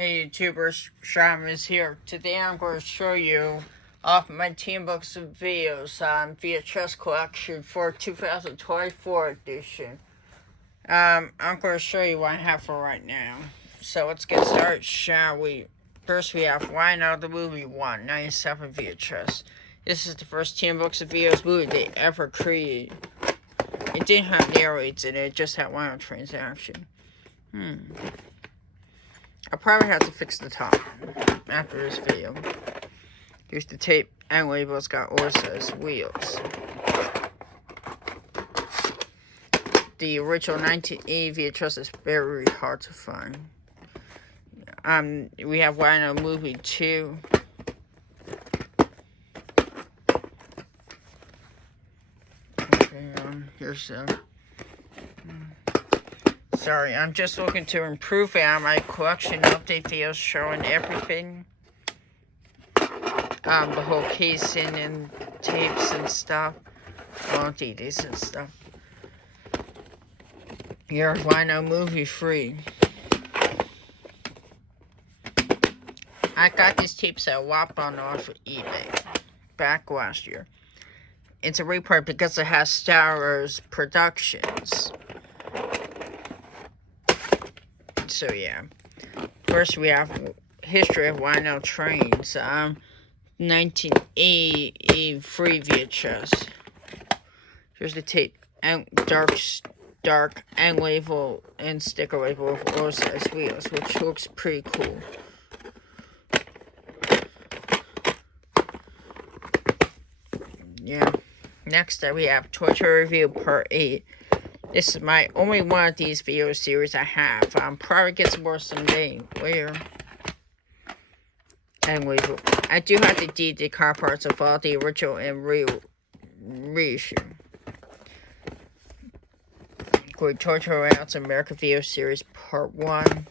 Hey YouTubers, Shram is here. Today I'm going to show you off my Team Books of videos on VHS collection for 2024 edition. I'm going to show you what I have for right now. So let's get started, shall we? First we have Why Not the Movie 1, 97 VHS. This is the first Team Books of videos movie they ever created. It didn't have narrates in it, it just had one transaction. I'll probably have to fix the top after this video. Here's the tape and label. It's got oversized wheels. The original 1980 VHS is very hard to find. We have Why Not Movie 2. Okay, here's sorry, I'm just looking to improve it on my collection update videos showing everything. The whole casing and tapes and stuff. Well, DVDs and stuff. Here's Why Not Movie 3. I got these tapes at Wapon off of eBay back last year. It's a report because it has Star Wars Productions. So yeah. First we have History of Why Not Trains. 1983 VHS. Here's the tape and dark and label and sticker label with oversized wheels, which looks pretty cool. Yeah. Next up we have Toy Story Review Part 8. This is my only one of these video series I have. Probably get some more someday later. Anyway, I do have the DVD car parts of all the original and reissue. Great Toy Story Routes America Video Series Part 1.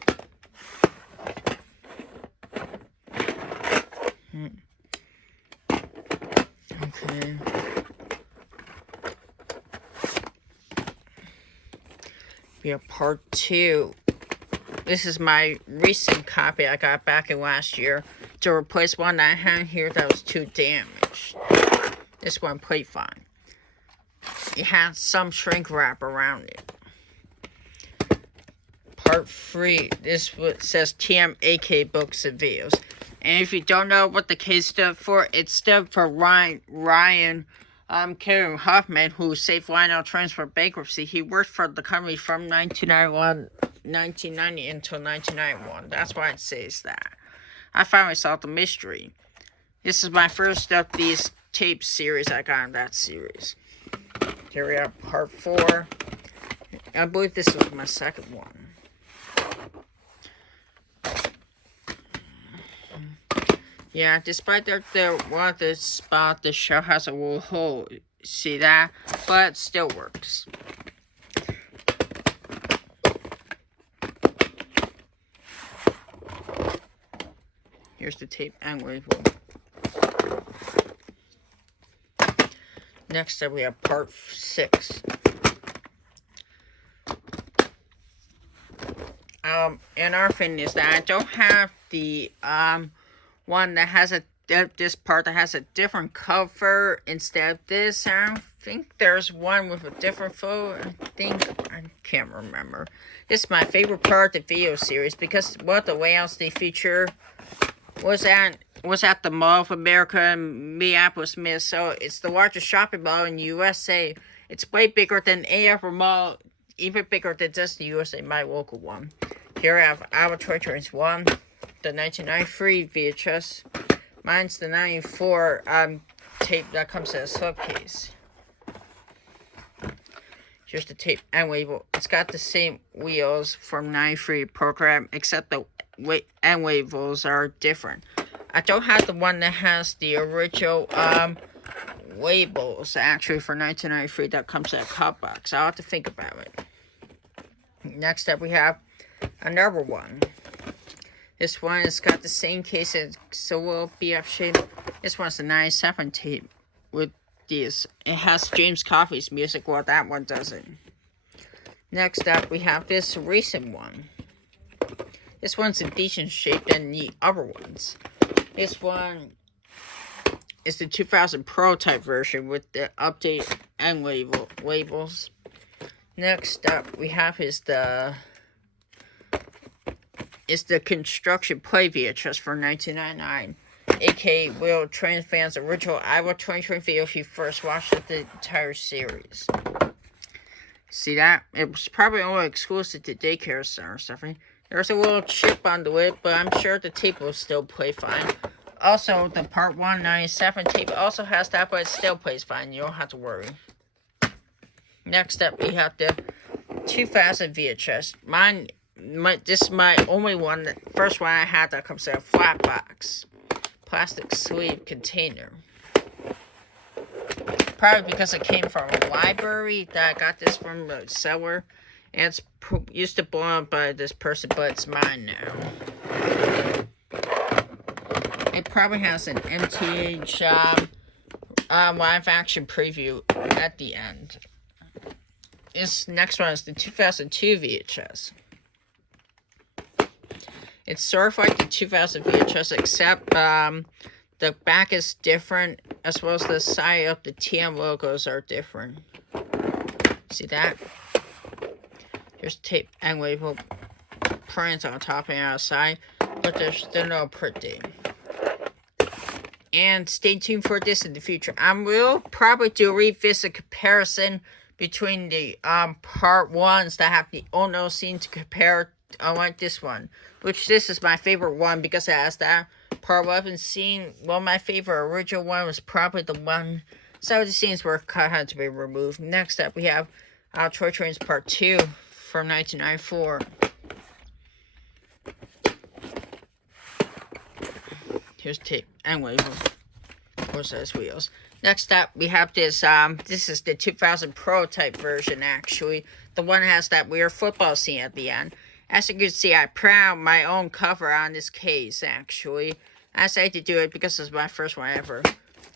Okay. We have Part 2. This is my recent copy I got back in last year to replace one that I had here that was too damaged. This one played fine. It has some shrink wrap around it. Part 3. This says TMAK Books and Videos. And if you don't know what the K stood for, it stood for Ryan Karen Hoffman, who saved Why Not Trains from bankruptcy. He worked for the company from 1990 until 1991. That's why it says that. I finally solved the mystery. This is my first of these tape series I got in that series. Here we have Part 4. I believe this was my second one. Yeah, despite that there was the spot, the show has a little hole. See that? But it still works. Here's the tape and label. Next up we have Part 6. And our thing is that I don't have the one that has this part that has a different cover instead of this. I think there's one with a different photo. I can't remember. This is my favorite part of the video series because one of the layouts they feature was at the Mall of America in Minneapolis, Minnesota. It's the largest shopping mall in the USA. It's way bigger than any other mall, even bigger than just the USA, my local one. Here I have Our Toy Trains 1, the 1993 VHS. Mine's the 94 tape that comes in a slipcase. Here's the tape and label. It's got the same wheels from 93 program, except the end labels are different. I don't have the one that has the original labels actually for 1993 that comes in a cut box. I'll have to think about it. Next up we have another one. This one has got the same case as Solo BF shape. This one's the 97 tape with this. It has James Coffey's music, while that one doesn't. Next up, we have this recent one. This one's in decent shape than the other ones. This one is the 2000 prototype version with the update and labels. Next up we have is the construction play VHS for $19.99. aka Will Train fans' original Iowa 2020 video if you first watched the entire series. See that? It was probably only exclusive to daycare center or something. There's a little chip on the lid, but I'm sure the tape will still play fine. Also, the Part 197 tape also has that, but it still plays fine. You don't have to worry. Next up, we have the 2000 VHS. This is my only one. The first one I had that comes in a flat box. Plastic sleeve container. Probably because it came from a library that I got this from the seller. And it's used to belong by this person, but it's mine now. It probably has an MTH live action preview at the end. This next one is the 2002 VHS. It's sort of like the 2000 VHS, except the back is different, as well as the side of the TM logos are different. See that? There's tape and label prints on top and outside, but there's still no print date. And stay tuned for this in the future. I will probably do a revisit comparison between the part ones that have the Ono scene to compare like this one. Which this is my favorite one because it has that part 11 scene. Well, my favorite original one was probably the one. Some of the scenes were had to be removed. Next up, we have Toy Trains Part 2 from 1994. Here's tape and label. Of course, there's wheels. Next up, we have this. This is the 2000 prototype version, actually. The one that has that weird football scene at the end. As you can see, I printed my own cover on this case, actually. I decided to do it because it's my first one ever.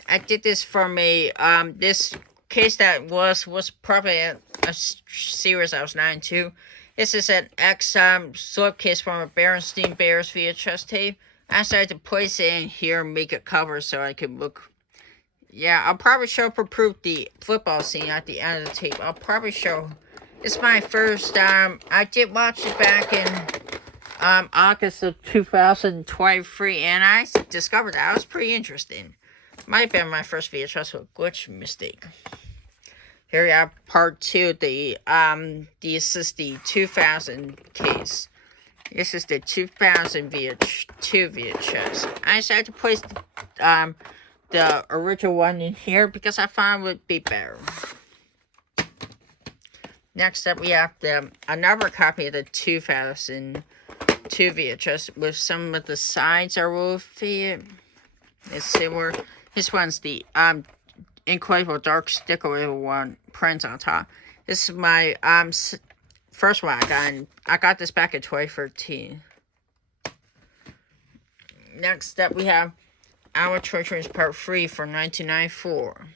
I did this from a, this case that was probably a series I was 9 to. This is an slipcase from a Berenstein Bears VHS tape. I decided to place it in here and make a cover so I could look. Yeah, I'll probably show for proof the football scene at the end of the tape. I'll probably show. It's my first, I did watch it back in, August of 2023, and I discovered that. It was pretty interesting. Might have been my first VHS with a glitch mistake. Here we have part 2, this is the 2000 case. This is the 2000 2 VHS. I decided to place the original one in here because I found it would be better. Next up, we have another copy of the 2002 VHS with some of the sides are wolfy. It's similar. This one's the incredible dark sticker with one print on top. This is my first one I got. I got this back in 2013. Next up, we have Our Toy Trains Part 3 from 1994.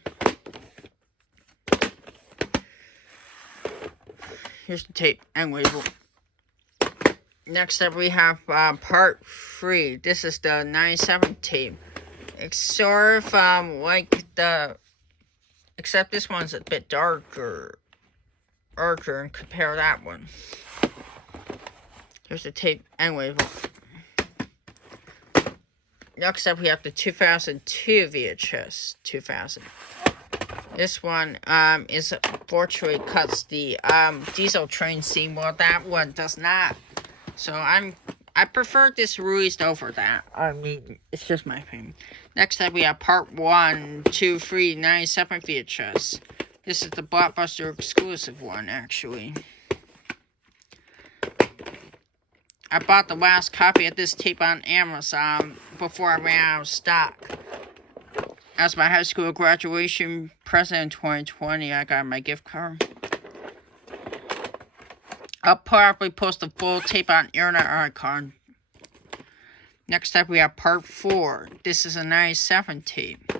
Here's the tape and label. Next up, we have part 3. This is the 97 tape. It's sort of like except this one's a bit darker and compare that one. Here's the tape and label. Next up, we have the 2002 VHS 2000. This one is unfortunately cuts the diesel train scene, while that one does not. So I prefer this released over that. I mean, it's just my opinion. Next up, we have part 1, 2, 3, 97 VHS. This is the Blockbuster exclusive one, actually. I bought the last copy of this tape on Amazon before I ran out of stock. As my high school graduation present in 2020, I got my gift card. I'll probably post the full tape on Internet Archive. Next up, we have part 4. This is a 97 tape.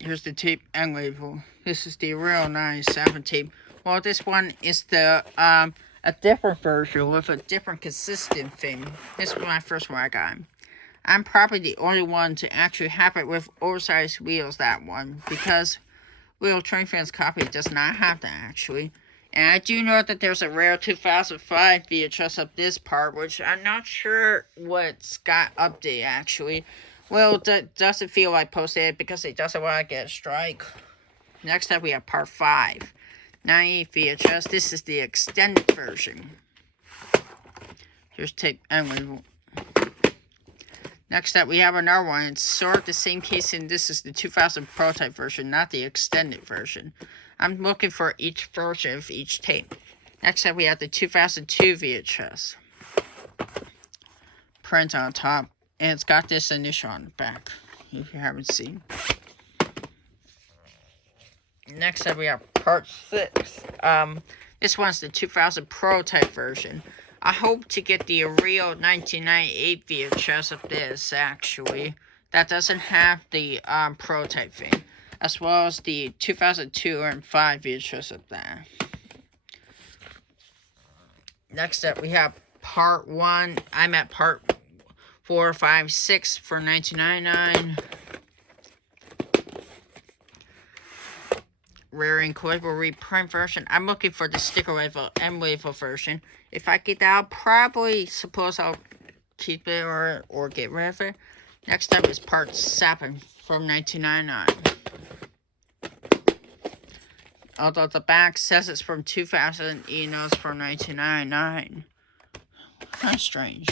Here's the tape and label. This is the real 97 tape Well, this one is the a different version with a different consistent thing. This was my first one I got. I'm probably the only one to actually have it with oversized wheels, that one, because Wheel Train Fans copy does not have that actually. And I do know that there's a rare 2005 VHS of this part, which I'm not sure what's got updated actually. Well, doesn't feel like posted it because it doesn't want to get a strike. Next up, we have part 5. 98 VHS. This is the extended version. Here's tape and next up, we have another one. It's sort of the same case, and this is the 2000 prototype version, not the extended version. I'm looking for each version of each tape. Next up, we have the 2002 VHS. Print on top, and it's got this initial on the back, if you haven't seen. Next up, we have part 6. This one's the 2000 prototype version. I hope to get the real 1998 VHS of this, actually. That doesn't have the prototype thing. As well as the 2002 and 5 VHS of that. Next up, we have part 1. I'm at part 4, 5, 6 for $19.99. Rare Incollectible reprint version. I'm looking for the sticker label and label version. If I get that, I'll probably suppose I'll keep it or get rid of it. Next up is part 7 from 1999. Although the back says it's from 2000, you know it's from 1999. Kind of strange.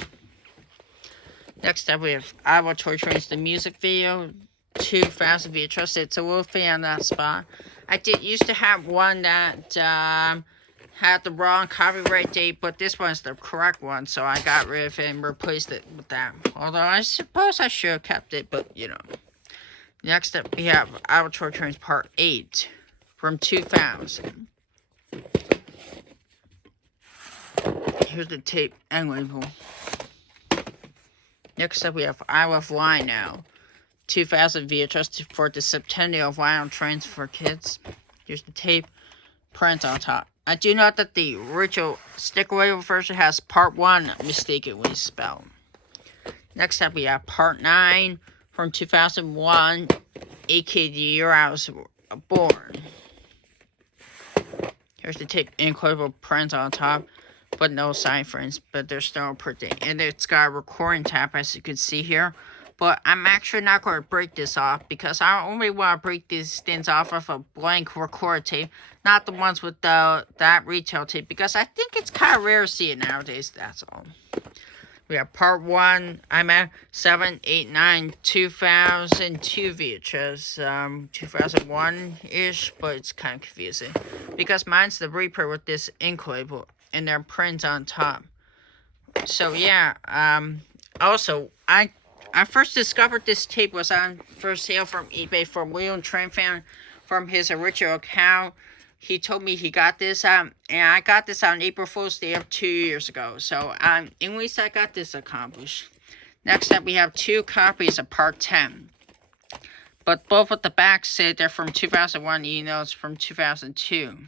Next up we have Iowa Toy Trains, the music video. 2000 VHS. It's a little thing on that spot. I used to have one that had the wrong copyright date, but this one's the correct one, so I got rid of it and replaced it with that. Although I suppose I should have kept it, but you know. Next up, we have Iowa Toy Trains Part 8 from 2000. Here's the tape and label. Next up, we have Iowa Fly Now. 2000 VHS for the Centennial Wild Trains for Kids. Here's the tape, print on top. I do note that the original sticker label version has part 1 mistakenly spelled. Next up, we have part 9 from 2001, aka the year I was born. Here's the tape, incredible print on top, but no side frames, but there's still printing. And it's got a recording tab, as you can see here. But I'm actually not going to break this off because I only want to break these things off of a blank record tape, not the ones with that retail tape, because I think it's kind of rare to see it nowadays, that's all. We have part 1, I'm at 7, 8, 9, 2002 VHS, 2001-ish, but it's kind of confusing. Because mine's the reprint with this ink label, and their print on top. So yeah, also, I first discovered this tape was on for sale from eBay from William Train Fan from his original account. He told me he got this and I got this on April Fool's Day of 2 years ago. So at least I got this accomplished. Next up, we have 2 copies of Part 10. But both of the backs say they're from 2001, you know it's from 2002.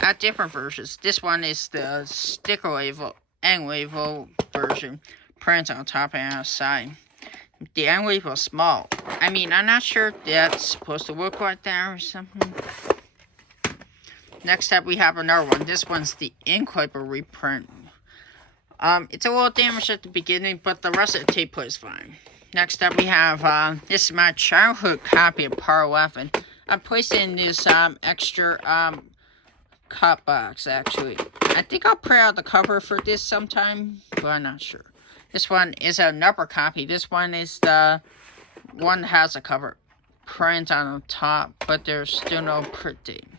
At different versions. This one is the sticker label and label version. Print on top and outside. The end label is small. I mean, I'm not sure if that's supposed to look like that or something. Next up, we have another one. This one's the ink label reprint. It's a little damaged at the beginning, but the rest of the tape plays fine. Next up, we have, this is my childhood copy of Part 11. I placed it in this, extra, cut box, actually. I think I'll print out the cover for this sometime, but I'm not sure. This one is a number copy. This one is the one that has a cover print on the top, but there's still no printing.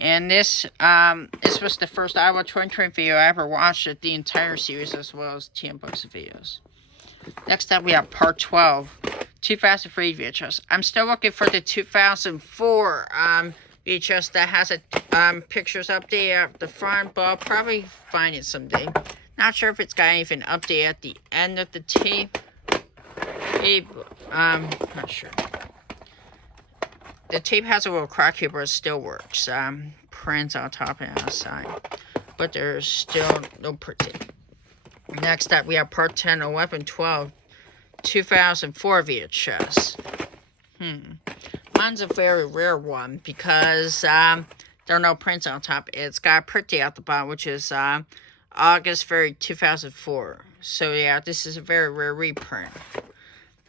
And this was the first Iowa Toy Train video I ever watched of the entire series, as well as TM Books videos. Next up, we have Part 12, 2003 VHS. I'm still looking for the 2004 VHS that has a pictures update at the front, but I'll probably find it someday. Not sure if it's got anything updated at the end of the tape. Not sure. the tape has a little crack here, but it still works. Prints on top and outside, but there's still no printing. Next up, we have part 10, 11/12, 2004 VHS. Mine's a very rare one because there are no prints on top. It's got pretty at the bottom, which is August 3rd, 2004. So yeah, this is a very rare reprint.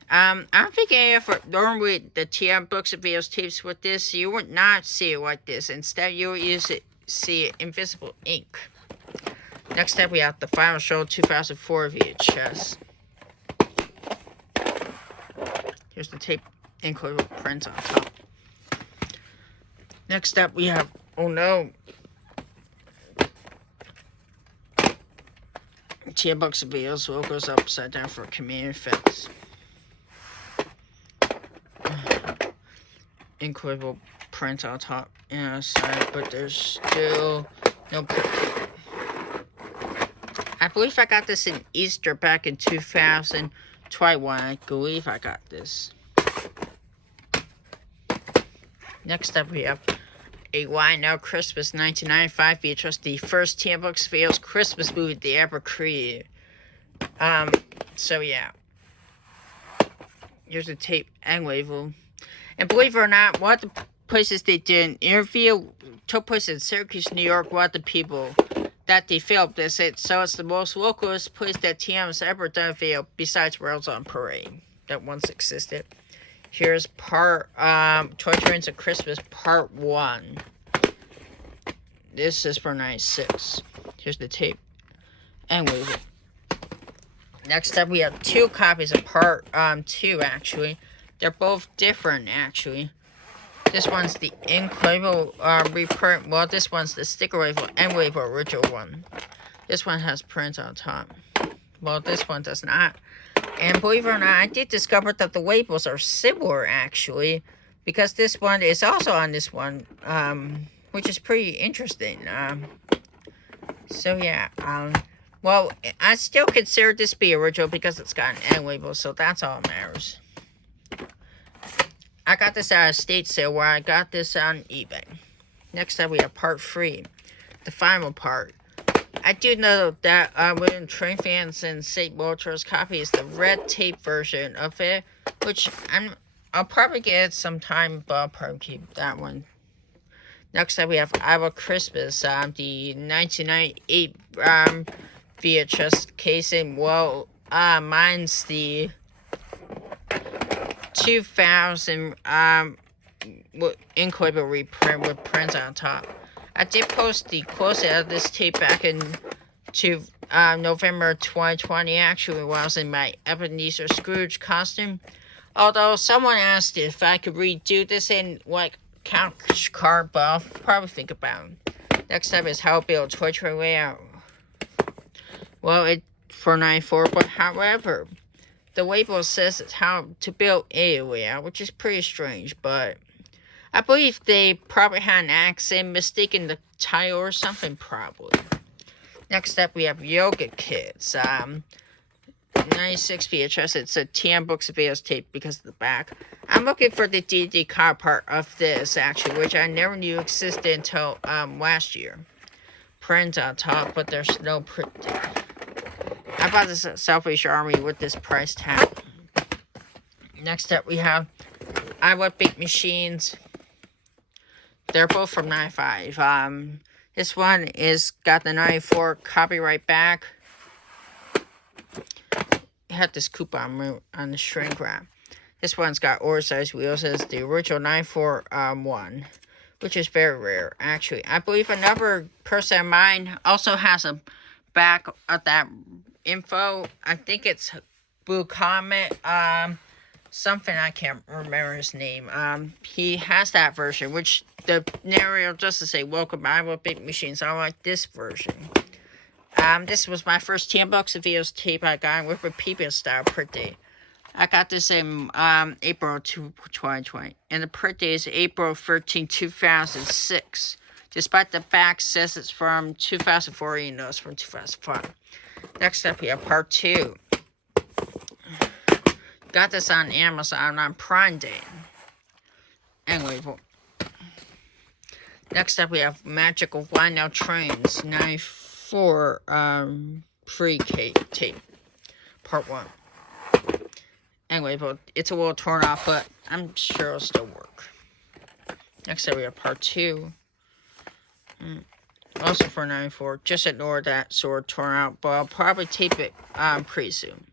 I'm thinking if normally the TM books and videos tapes with this, you would not see it like this. Instead, you would see invisible ink. Next up, we have the Final Show 2004 VHS. Here's the tape included prints on top. Next up, we have, oh no, TM books and videos logos upside down for community effects. Incredible print on top and outside, but there's still no print. I believe I got this in Easter back in 2021. I believe I got this. Next up, we have a Why Now Christmas 1995 VHS, the first TM Books Videos Christmas movie they ever created. So yeah. Here's the tape and label. And believe it or not, one of the places they did an interview took place in Syracuse, New York. One of the people that they filmed this, so it's the most localist place that TM has ever done a video besides Rails on Parade that once existed. Here's Toy Trains of Christmas Part 1. This is for 96. Here's the tape and label. Next up, we have 2 copies of Part 2, actually. They're both different, actually. This one's the ink label reprint. Well, this one's the sticker label and label original one. This one has prints on top. Well, this one does not. And believe it or not, I did discover that the labels are similar, actually. Because this one is also on this one. Which is pretty interesting. So, yeah. Well, I still consider this to be original because it's got an end label. So, that's all that matters. I got this at a state sale where I got this on eBay. Next up, we have part 3, the final part. I do know that within Train Fans and St. Walter's copy is the red tape version of it, which I'll probably get sometime, but I'll probably keep that one. Next up, we have Iowa Christmas, the 1998 VHS casing. Well, mine's the 2000 ink label reprint with prints on top. I did post the close-up of this tape back in November 2020, actually, when I was in my Ebenezer Scrooge costume. Although someone asked if I could redo this in like couch card, but I'll probably think about it. Next up is how to build Toy Train layout. Well, it's for 94, but however, the label says it's how to build a layout, which is pretty strange, but I believe they probably had an accent mistaken the title or something, probably. Next up, we have Yoga Kids. 96 VHS. It's a TM Books Videos tape because of the back. I'm looking for the DVD card part of this, actually, which I never knew existed until last year. Print on top, but there's no print. I bought this at Salvation Army with this price tag. Next up, we have Iowa Big Machines. They're both from 95. This one is got the 94 copyright back. It had this coupon on the shrink wrap. This one's got oversized wheels as the original 94 one, which is very rare, actually. I believe another person of mine also has a back of that info. I think it's Blue Comet. Something I can't remember his name. He has that version, which the narrator just to say, "Welcome, Iowa Big Machines." I like this version. This was my first TM Books and Videos tape I got with a Peepin' style print date. I got this in April 2020, and the print date is April 13, 2006. Despite the back says it's from 2004, you know it's from 2005. Next up, we have part 2. Got this on Amazon on Prime Day. Anyway, next up we have Magical Vinyl Trains 94 tape, part 1. Anyway, but it's a little torn off, but I'm sure it'll still work. Next up we have part 2. Also for 94. Just ignore that sword torn out, but I'll probably tape it pretty soon.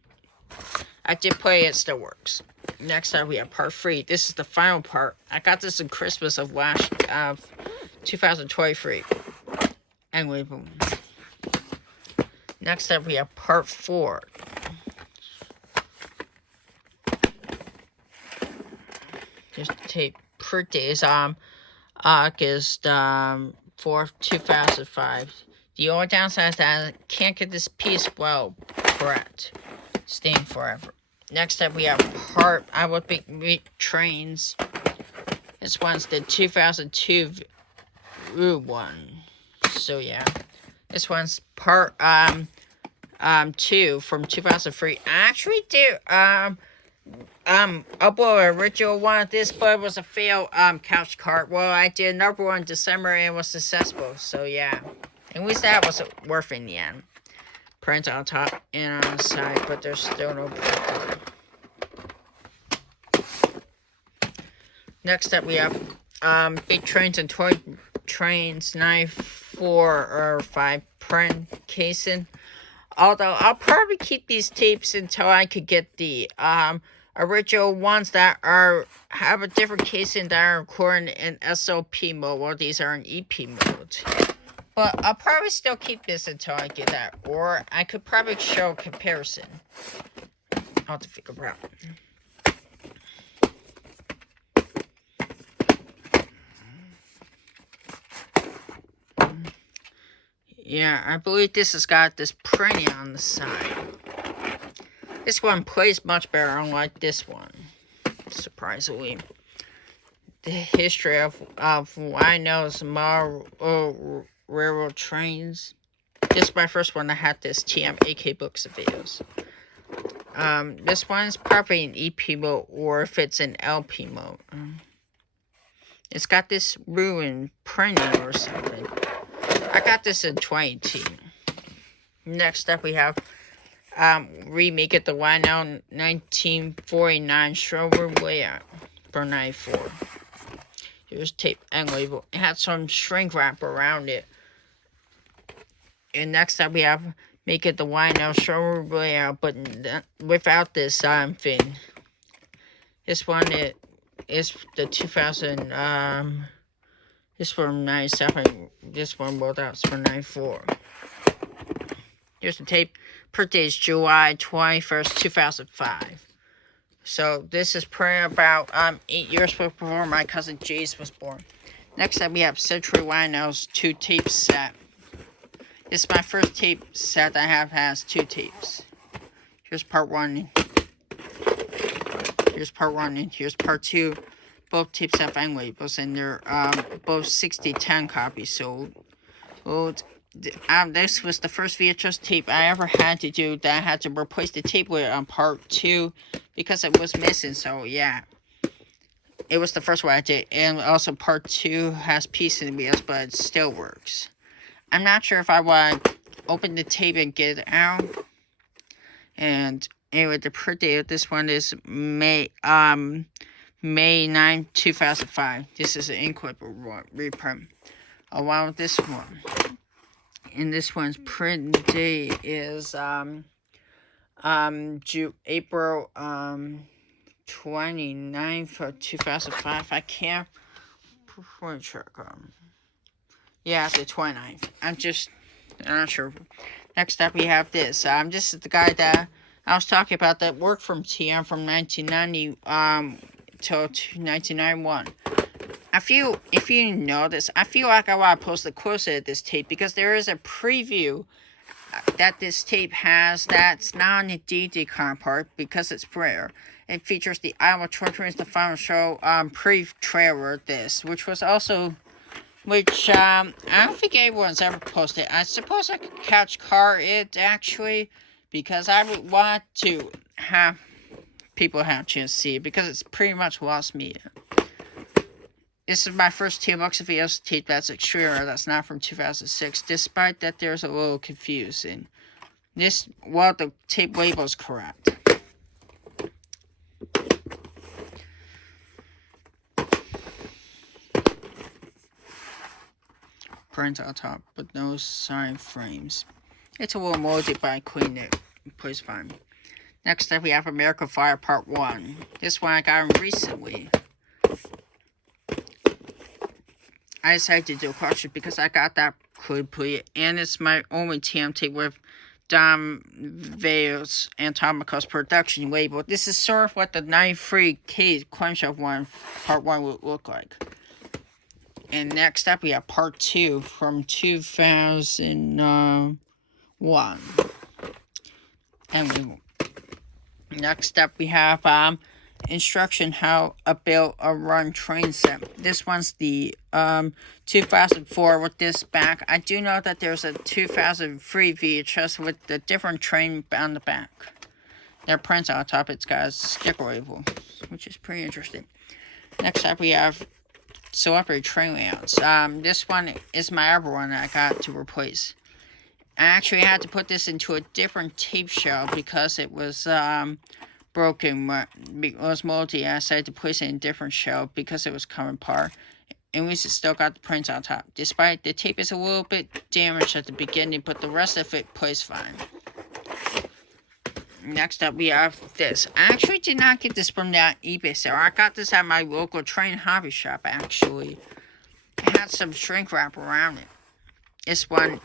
I did play it, still works. Next up we have part 3. This is the final part. I got this in Christmas of 2023. Anyway, boom. Next up we have part 4. Just tape pretty is August 4th, 2005. The only downside is that I can't get this piece well correct. Staying forever. Next up we have I Would Be Trains. This one's the 2002 one. So yeah. This one's part 2 from 2003. I actually did upload an original one of this, but it was a failed couch cart. Well, I did another one in December and it was successful. So yeah. At least that was worth in the end. Print on top and on the side, but there's still no print. Next up we have Big Trains and Toy Trains 94 or 5 print casing. Although I'll probably keep these tapes until I could get the original ones that have a different casing that are recorded in SLP mode, while these are in EP mode. But I'll probably still keep this until I get that, or I could probably show a comparison. I'll have to figure it out. Yeah, I believe this has got this printing on the side. This one plays much better, unlike this one. Surprisingly. The history of Winos Railroad Trains. This is my first one that had this TM-AK books and videos. This one's probably in EP mode, or if it's in LP mode. It's got this ruined printing or something. I got this in 2018. Next up we have Remake It the Winos 1949 showroom layout for 94. Here's tape and label. It had some shrink wrap around it. And next up we have Make It the Winos showroom layout, but without this thing. This one is the 2000 this from 97. This one rolled out for 94. Here's the tape. Birthday is July 21st, 2005. So this is printed about 8 years before my cousin Jace was born. Next up we have Century Winos 2 tape set. This is my first tape set that has 2 tapes. Here's part 1. Here's part 1 and here's part 2. Both tapes have end labels and they're both 6010 copies sold. Well, this was the first VHS tape I ever had to do that I had to replace the tape with on part 2 because it was missing. So yeah, it was the first one I did, and also part 2 has pieces in the wheels, but it still works. I'm not sure if I want to open the tape and get it out. And anyway, the print date of this one is May 9, 2005. This is an Inklip reprint. Along with this one. And this one's print date is April 29th of 2005. I can't check. Yeah, it's the 29th. I'm not sure. Next up, we have this. This is the guy that I was talking about that worked from TM from 1990 till 1991. If you know this, I feel like I want to post the quote of this tape because there is a preview that this tape has that's not on the DVD part because it's rare. It features the Iowa Toy Trains The Final Show pre-trailer which I don't think anyone's ever posted. I suppose I could couch car it actually because I would want to have people have a chance to see it because it's pretty much lost media. This is my first T-Box VS tape that's extreme rare. That's not from 2006. Despite that, there's a little confusing. Well, the tape label is correct. Print on top, but no side frames. It's a little molded, but I cleaned it. Please fine. Next up, we have American Fire Part 1. This one I got recently. I decided to do a cartridge because I got that complete, and it's my only TMT with Dom Vales Antomicos production label. This is sort of what the 93K Clamshell one Part 1 would look like. And next up, we have Part 2 from 2001. And next up, we have instruction how to build a run train set. This one's the 2004 with this back. I do know that there's a 2003 VHS with the different train on the back. Their prints on top, it's got a sticker label, which is pretty interesting. Next up, we have Celebrity Train Layouts. This one is my other one that I got to replace. I actually had to put this into a different tape shell because it was broken. It was moldy. I decided to place it in a different shell because it was coming apart. And we still got the prints on top. Despite the tape is a little bit damaged at the beginning, but the rest of it plays fine. Next up, we have this. I actually did not get this from that eBay sale. I got this at my local train hobby shop, actually. It had some shrink wrap around it. This one,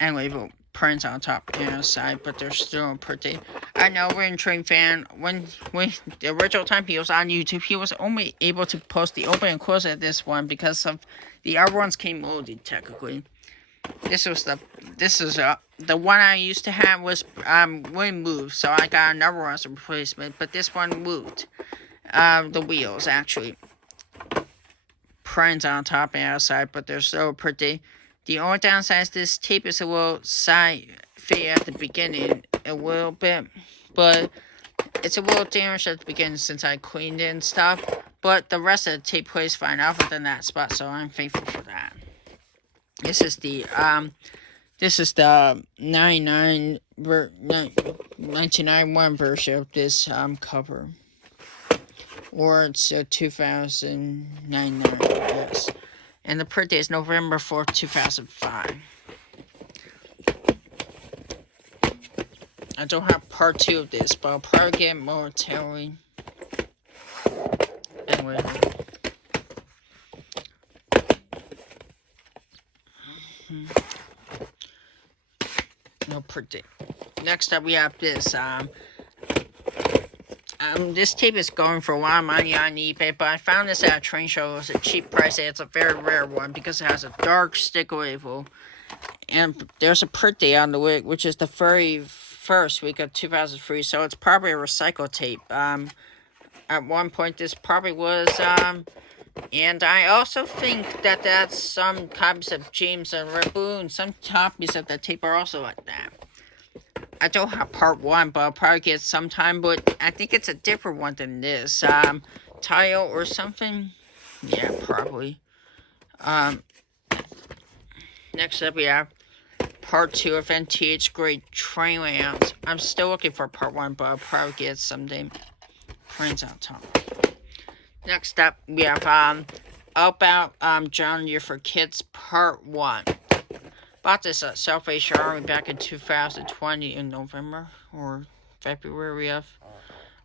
and label prints on top and on the side, but they're still pretty. I know when Train Fan, when the original time he was on YouTube, he was only able to post the open and close of this one because of the other ones came molded technically. The one I used to have was wouldn't move, so I got another one as a replacement, but this one moved. The wheels actually prints on top and outside, but they're so pretty. The only downside is this tape is a little side fade at the beginning, a little bit, but it's a little damaged at the beginning since I cleaned it and stuff. But the rest of the tape plays fine other than that spot, so I'm thankful for that. This is the 1991 version of this cover, or it's a 2009, yes. And the print date is November 4th, 2005. I don't have part 2 of this, but I'll probably get it momentarily. Anyway. No print date. Next up, we have this. This tape is going for a lot of money on eBay, but I found this at a train show. It was a cheap price. It's a very rare one because it has a dark sticker label. And there's a print date on the wig, which is the very first week of 2003, so it's probably a recycled tape. At one point, this probably was, and I also think that that's some copies of James and Raboon. Some copies of that tape are also like that. I don't have part 1, but I'll probably get it sometime, but I think it's a different one than this. Tile or something? Yeah, probably. Next up we have part 2 of NTH Great Train Layouts. I'm still looking for part 1, but I'll probably get it someday. Prints on top. Next up we have About John Deere for Kids Part 1. Bought this at Salvation Army back in 2020 in November or February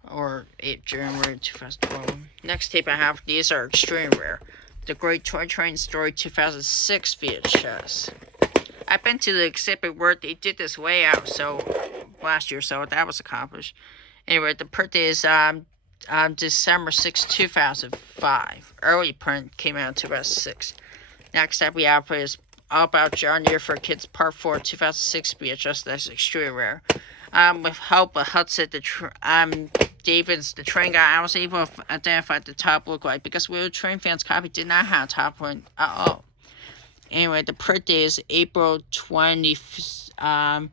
or January 2012. Next tape I have, these are extreme rare. The Great Toy Train Story 2006 VHS. I've been to the exhibit where they did this layout last year, so that was accomplished. Anyway, the print is December 6, 2005. Early print came out in 2006. Next up we have is All About John Deere for Kids Part 4 2006 VHS. That's extremely rare. With help of Hudson, David's the train guy, I was able to identify the top look like because Wheel Train Fans copy did not have a top one at all. Anyway, the print date is April 25th,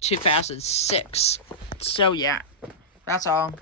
2006. So yeah, that's all.